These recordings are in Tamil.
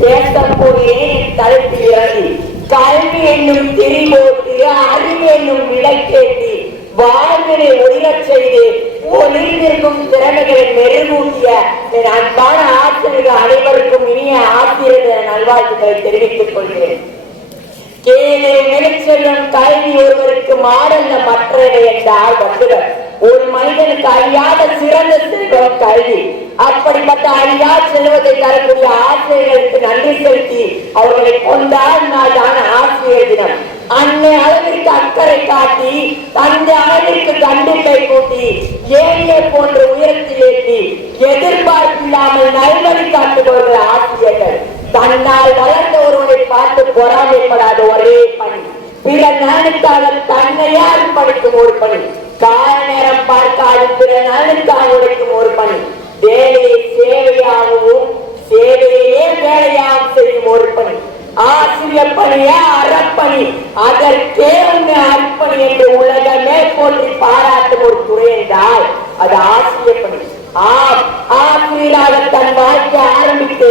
பேசப்போயே கல்வி என்னும் அறிவு என்னும் விளக்கேற்றி வாழ்வினை ஒளிரச் செய்து ஒளிர்ந்திருக்கும் திறமைகளை மெருகூட்டிய என் அன்பான ஆசிரியர்கள் அனைவருக்கும் இனிய ஆசிரியர் நல்வாழ்த்துக்களை தெரிவித்துக் கொள்கிறேன் கேளு நினைச்செல்லும் கல்வி ஒருவருக்கு மாடல்ல மற்றவை என்றார் வள்ளுவர். ஒரு மனிதனுக்கு அறியாத சிறந்த செல்வம் அப்படிப்பட்ட அழியா செல்வத்தை தரக்கூடிய ஆசிரியர்களுக்கு நன்றி செலுத்தி அவர்களை கொண்டால் நாள் தான் ஆசிரியர் தினம். அன்னை அளவிற்கு அக்கறை காட்டி தந்தை அளவிற்கு கண்டிப்பை கூட்டி ஏழையை போன்ற உயரத்தில் ஏற்றி எதிர்பார்ப்பு இல்லாமல் நல்வழி காட்டுபவர்கள் ஆசிரியர்கள். தன்னால் வளர்ந்த ஒருவனை பார்த்து பொறாமைப்படாத ஒரே பணி. பிற நலனுக்காக தன்னையே அர்ப்பணிக்கும் ஒரு பணி? கால நேரம் பார்க்காது பிற நலனுக்காக உழைக்கும் ஒரு பணி. வேலையை சேவையாகவும் சேவையே வேலையாகவும் செய்யும் ஒரு பணி. ஆசிரியர் பணியா அறப்பணி? அதற்கே உண்மை அர்ப்பணி என்று உலகமே போற்றி பாராட்டும் ஒரு துறை என்றால் அது ஆசிரியர் பணி. ஆ ஆசிரியராக தன் வாழ்க்கை ஆரம்பித்து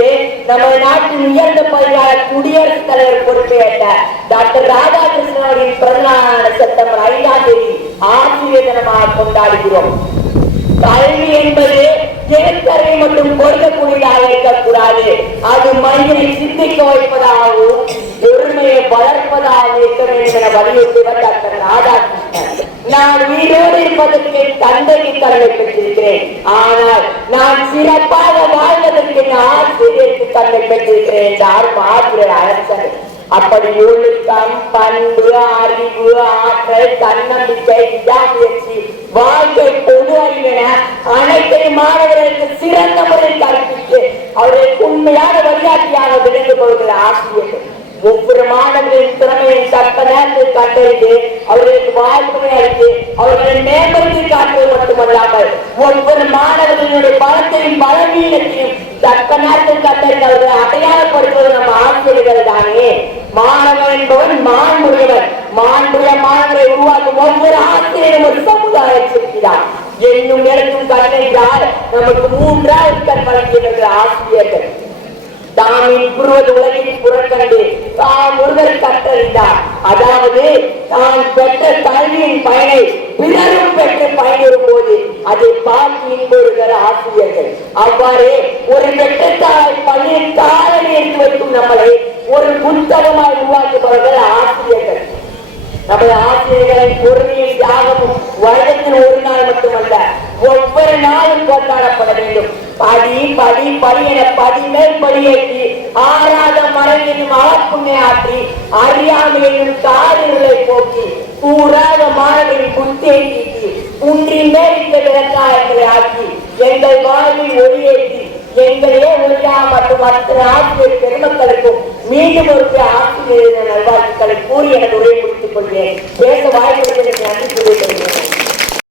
நமது நாட்டின் உயர்ந்த பதவியான குடியரசுத் தலைவர் பொறுப்பேற்ற டாக்டர் ராதாகிருஷ்ணன் அவர்களின் பிறந்தநாளான செப்டம்பர் ஐந்தாம் தேதி ஆசிரியர் தினமாக கொண்டாடுகிறோம். கல்வி என்பது தினத்தரை மட்டும் கொடுக்கக்கூடியதாக இருக்கக்கூடாது. அது மனிதனை சிந்திக்க வைப்பதாகவும் பொறுமையை வளர்ப்பதாகவும் இருக்க வேண்டும் என வலியுறுத்தியவர் டாக்டர் ராதாகிருஷ்ணன். நான் உயிரோடு இருப்பதற்கு தந்தைக்கு தலைமை பெற்றிருக்கிறேன். ஆனால் நான் சிறப்பாக வாழ்வதற்கு என் ஆசிரியருக்கு தன்மை பெற்றிருக்கிறேன் என்றார் ஆசிரியர் அப்படி ஒழுக்கம் பண்பு அறிவு ஆற்றல் தன்னம்பிக்கை விடாமுயற்சி வாழ்க்கை பொது அறிவின அனைத்தையும் மாணவர்களுக்கு சிறந்த முறையில் கற்பித்து அவர்களுக்கு உண்மையான வழிகாட்டியாக விளங்கு கொள்கிற ஆசிரியர்கள் ஒவ்வொரு மாணவர்களின் திறமையை தக்க நேரத்தில் கண்டறிந்து அவர்களுக்கு வாய்ப்புகளை அளித்து அவர்களை மேம்படுத்தி காட்டுவது மட்டுமல்லாமல் ஒவ்வொரு மாணவர்களுடைய பலத்தையும் பலவீனத்தையும் தக்க நேரத்தில் கண்டறிந்து அவர்களை அடையாளப்படுத்துவது நம்ம ஆசிரியர்கள் தானே? மாணவன் என்பவன் மாண்புடையவன். மாண்புடைய மாணவரை உருவாக்கும் ஒவ்வொரு ஆசிரியரும் ஒரு சமுதாய இருக்கிறார் என்னும் எனக்கும் கண்டறிந்தால் நமக்கு மூன்றாவது கண் வழங்கியவர்கள் ஆசிரியர்கள். தாமின் புருவது உலகின் புறக்கண்டு தாம் ஒருவர் கற்றறிந்தார். அதாவது தான் பெற்ற கல்வியின் பயனை பிறரும் பெற்ற பயன்பெறும் அவ்வாறே ஒரு வெற்றத்தாய் பள்ளியில் காலடி எடுத்து வைக்கும் நம்மளை ஒரு புத்தகமாய் உருவாக்குபவர்கள் ஆசிரியர்கள். நமது ஆசிரியர்களின் பொறுமையும் தியாகமும் வருடத்தில் ஒரு நாள் மட்டுமல்ல ஒவ்வொரு நாளும் கொண்டாடப்பட வேண்டும். படி படி படி என படி மேல் படியேற்றி ஆறாத மரங்களின் அளப்புமை ஆற்றி அறியாமையின் காரியங்களை போக்கி கூறாத மாணவரின் புத்தியை நீக்கி குன்றின் மேலிட்ட விவசாயங்களை ஆக்கி எங்கள் வாழ்வில் ஒளியேற்றி எங்களே ஒளியா மற்றும் மற்ற ஆசிரியர் பெருமக்களுக்கும் மீண்டும் ஒரு ஆசிரியர் நல்வாழ்த்துக்களை கூறி எனக்கு உரையை முடித்துக் கொள்கிறேன். பேச வாய்ப்பு நன்றி.